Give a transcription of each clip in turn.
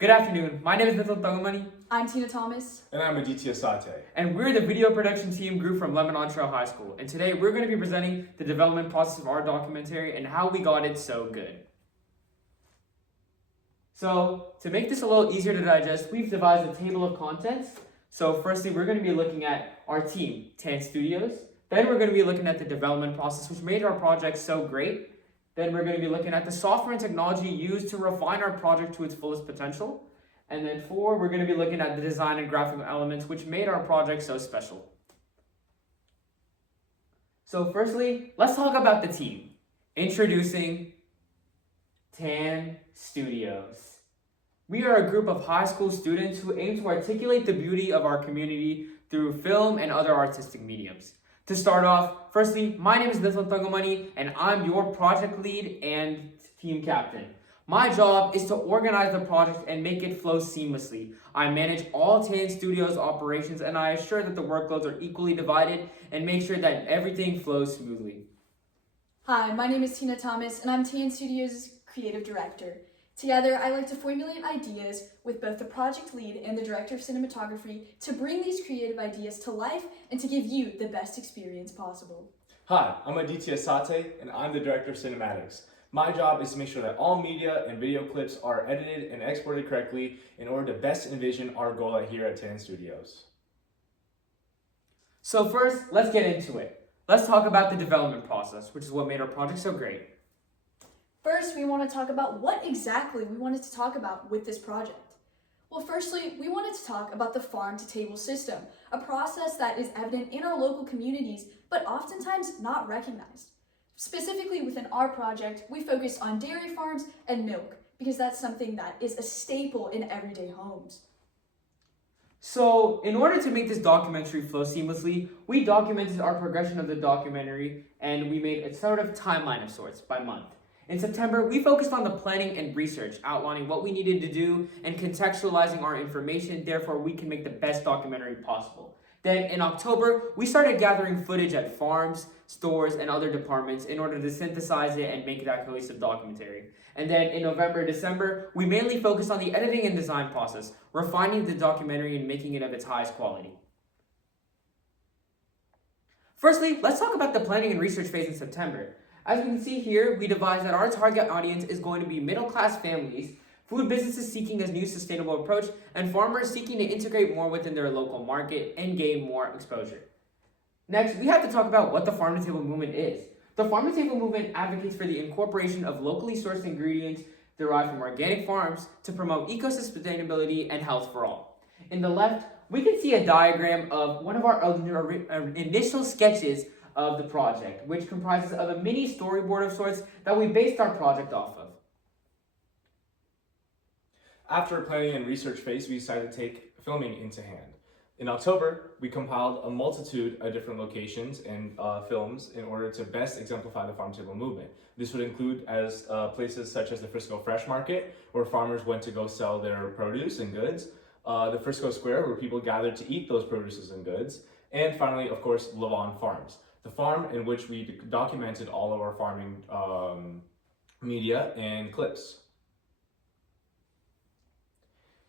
Good afternoon. My name is Nitin Tangamani, I'm Tina Thomas. And I'm Aditya Sate. and we're the video production team group from Lebanon Trail High School. And today we're going to be presenting the development process of our documentary and how we got it so good. So, to make this a little easier to digest, we've devised a table of contents. So, firstly, we're going to be looking at our team, Tan Studios. Then we're going to be looking at the development process, which made our project so great. Then we're going to be looking at the software and technology used to refine our project to its fullest potential. And then 4, we're going to be looking at the design and graphical elements which made our project so special. So firstly, let's talk about the team. Introducing Tan Studios. We are a group of high school students who aim to articulate the beauty of our community through film and other artistic mediums. To start off, firstly, my name is Nitin Tangamani, and I'm your project lead and team captain. My job is to organize the project and make it flow seamlessly. I manage all Tan Studios operations, and I assure that the workloads are equally divided and make sure that everything flows smoothly. Hi, my name is Tina Thomas, and I'm Tan Studios' creative director. Together, I like to formulate ideas with both the project lead and the director of cinematography to bring these creative ideas to life and to give you the best experience possible. Hi, I'm Aditya Sate, and I'm the Director of Cinematics. My job is to make sure that all media and video clips are edited and exported correctly in order to best envision our goal here at Tan Studios. So first, let's get into it. Let's talk about the development process, which is what made our project so great. First, we want to talk about what exactly we wanted to talk about with this project. Well, firstly, we wanted to talk about the farm-to-table system, a process that is evident in our local communities, but oftentimes not recognized. Specifically within our project, we focus on dairy farms and milk, because that's something that is a staple in everyday homes. So, in order to make this documentary flow seamlessly, we documented our progression of the documentary and we made a sort of timeline of sorts by month. In September, we focused on the planning and research, outlining what we needed to do and contextualizing our information, therefore we can make the best documentary possible. Then in October, we started gathering footage at farms, stores, and other departments in order to synthesize it and make that cohesive documentary. And then in November, December, we mainly focused on the editing and design process, refining the documentary and making it of its highest quality. Firstly, let's talk about the planning and research phase in September. As we can see here, we devised that our target audience is going to be middle-class families, food businesses seeking a new sustainable approach, and farmers seeking to integrate more within their local market and gain more exposure. Next, we have to talk about what the farm-to-table movement is. The farm-to-table movement advocates for the incorporation of locally sourced ingredients derived from organic farms to promote ecosystem sustainability and health for all. In the left, we can see a diagram of one of our initial sketches of the project, which comprises of a mini storyboard of sorts that we based our project off of. After a planning and research phase, we decided to take filming into hand. In October, we compiled a multitude of different locations and films in order to best exemplify the farm-to-table movement. This would include places such as the Frisco Fresh Market, where farmers went to go sell their produce and goods, the Frisco Square, where people gathered to eat those produces and goods, and finally, of course, Levon Farms, the farm in which we documented all of our farming media and clips.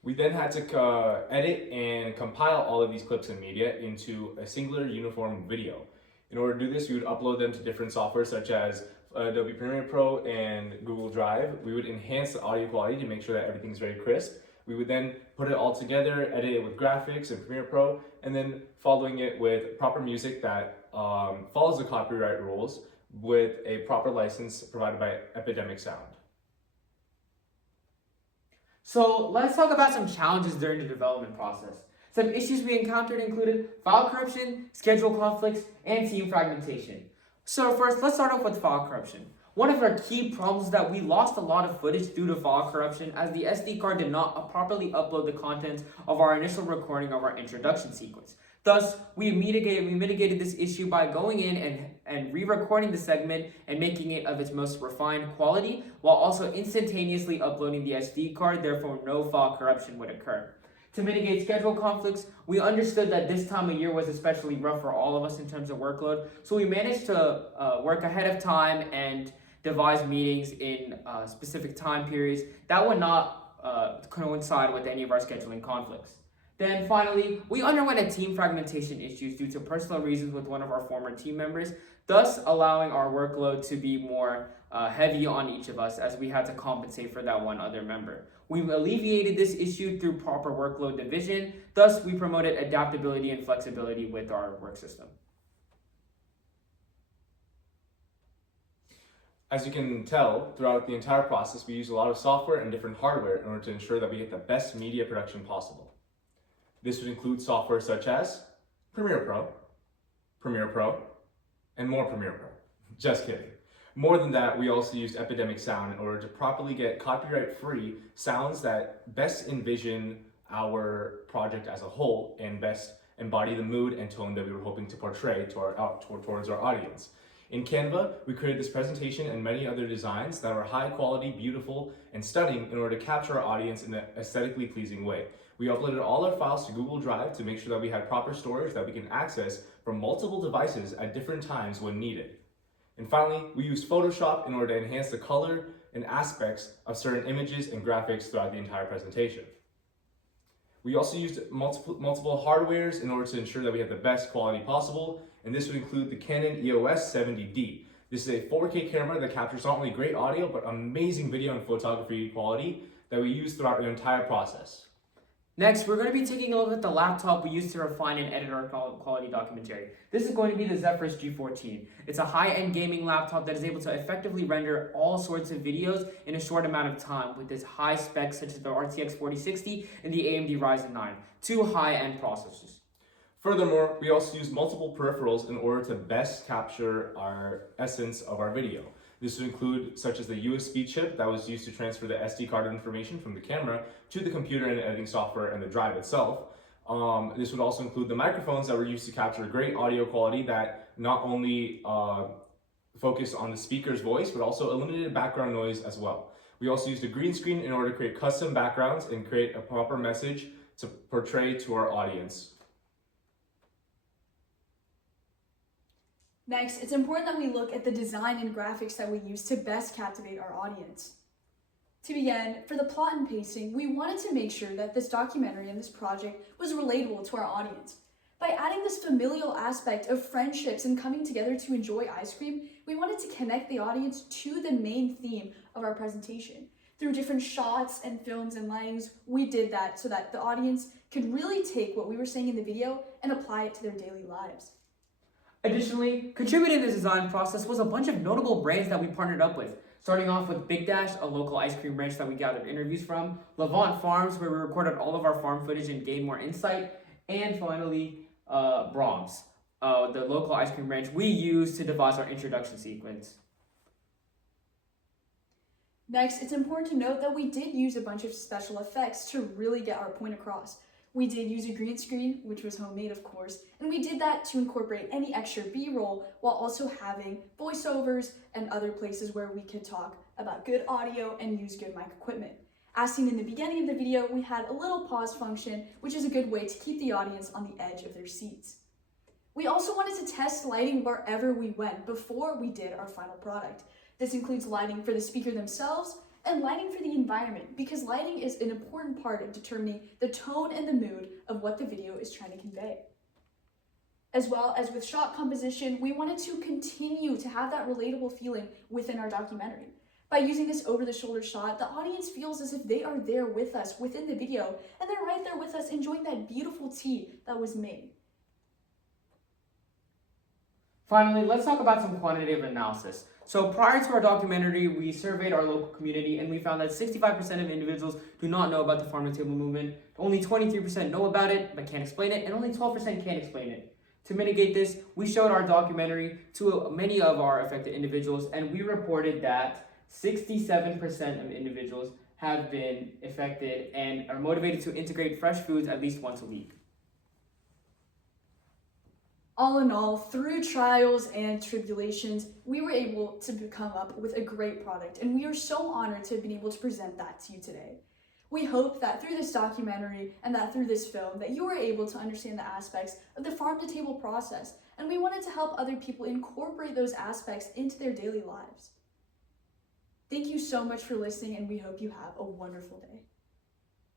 We then had to edit and compile all of these clips and media into a singular uniform video. In order to do this, we would upload them to different software such as Adobe Premiere Pro and Google Drive. We would enhance the audio quality to make sure that everything's very crisp. We would then put it all together, edit it with graphics and Premiere Pro, and then following it with proper music that follows the copyright rules with a proper license provided by Epidemic Sound. So let's talk about some challenges during the development process. Some issues we encountered included file corruption, schedule conflicts, and team fragmentation. So first, let's start off with file corruption. One of our key problems is that we lost a lot of footage due to file corruption as the SD card did not properly upload the contents of our initial recording of our introduction sequence. Thus, we mitigated this issue by going in and re-recording the segment and making it of its most refined quality, while also instantaneously uploading the SD card, therefore no file corruption would occur. To mitigate schedule conflicts, we understood that this time of year was especially rough for all of us in terms of workload, so we managed to work ahead of time and devise meetings in specific time periods that would not coincide with any of our scheduling conflicts. Then finally, we underwent a team fragmentation issues due to personal reasons with one of our former team members, thus allowing our workload to be more heavy on each of us as we had to compensate for that one other member. We alleviated this issue through proper workload division, thus we promoted adaptability and flexibility with our work system. As you can tell, throughout the entire process, we use a lot of software and different hardware in order to ensure that we get the best media production possible. This would include software such as Premiere Pro, and more Premiere Pro. Just kidding. More than that, we also used Epidemic Sound in order to properly get copyright-free sounds that best envision our project as a whole and best embody the mood and tone that we were hoping to portray towards our audience. In Canva, we created this presentation and many other designs that are high quality, beautiful, and stunning in order to capture our audience in an aesthetically pleasing way. We uploaded all our files to Google Drive to make sure that we had proper storage that we can access from multiple devices at different times when needed. And finally, we used Photoshop in order to enhance the color and aspects of certain images and graphics throughout the entire presentation. We also used multiple hardwares in order to ensure that we had the best quality possible, and this would include the Canon EOS 70D. This is a 4K camera that captures not only great audio, but amazing video and photography quality that we used throughout the entire process. Next, we're going to be taking a look at the laptop we use to refine and edit our quality documentary. This is going to be the Zephyrus G14. It's a high-end gaming laptop that is able to effectively render all sorts of videos in a short amount of time with its high specs such as the RTX 4060 and the AMD Ryzen 9, two high-end processors. Furthermore, we also use multiple peripherals in order to best capture our essence of our video. This would include such as the USB chip that was used to transfer the SD card information from the camera to the computer and editing software and the drive itself. This would also include the microphones that were used to capture great audio quality that not only focused on the speaker's voice, but also eliminated background noise as well. We also used a green screen in order to create custom backgrounds and create a proper message to portray to our audience. Next, it's important that we look at the design and graphics that we use to best captivate our audience. To begin, for the plot and pacing, we wanted to make sure that this documentary and this project was relatable to our audience. By adding this familial aspect of friendships and coming together to enjoy ice cream, we wanted to connect the audience to the main theme of our presentation. Through different shots and films and lightings, we did that so that the audience could really take what we were saying in the video and apply it to their daily lives. Additionally, contributing to the design process was a bunch of notable brands that we partnered up with, starting off with Big Dash, a local ice cream ranch that we gathered interviews from, Levant Farms, where we recorded all of our farm footage and gained more insight, and finally, Brahms, the local ice cream ranch we used to devise our introduction sequence. Next, it's important to note that we did use a bunch of special effects to really get our point across. We did use a green screen, which was homemade of course, and we did that to incorporate any extra B-roll while also having voiceovers and other places where we could talk about good audio and use good mic equipment. As seen in the beginning of the video, we had a little pause function, which is a good way to keep the audience on the edge of their seats. We also wanted to test lighting wherever we went before we did our final product. This includes lighting for the speaker themselves and lighting for the environment, because lighting is an important part of determining the tone and the mood of what the video is trying to convey. As well as with shot composition, we wanted to continue to have that relatable feeling within our documentary. By using this over-the-shoulder shot, the audience feels as if they are there with us within the video, and they're right there with us enjoying that beautiful tea that was made. Finally, let's talk about some quantitative analysis. So prior to our documentary, we surveyed our local community and we found that 65% of individuals do not know about the farm-to-table movement. Only 23% know about it but can't explain it, and only 12% can't explain it. To mitigate this, we showed our documentary to many of our affected individuals, and we reported that 67% of individuals have been affected and are motivated to integrate fresh foods at least once a week. All in all, through trials and tribulations, we were able to come up with a great product, and we are so honored to have been able to present that to you today. We hope that through this documentary and that through this film that you were able to understand the aspects of the farm-to-table process, and we wanted to help other people incorporate those aspects into their daily lives. Thank you so much for listening, and we hope you have a wonderful day.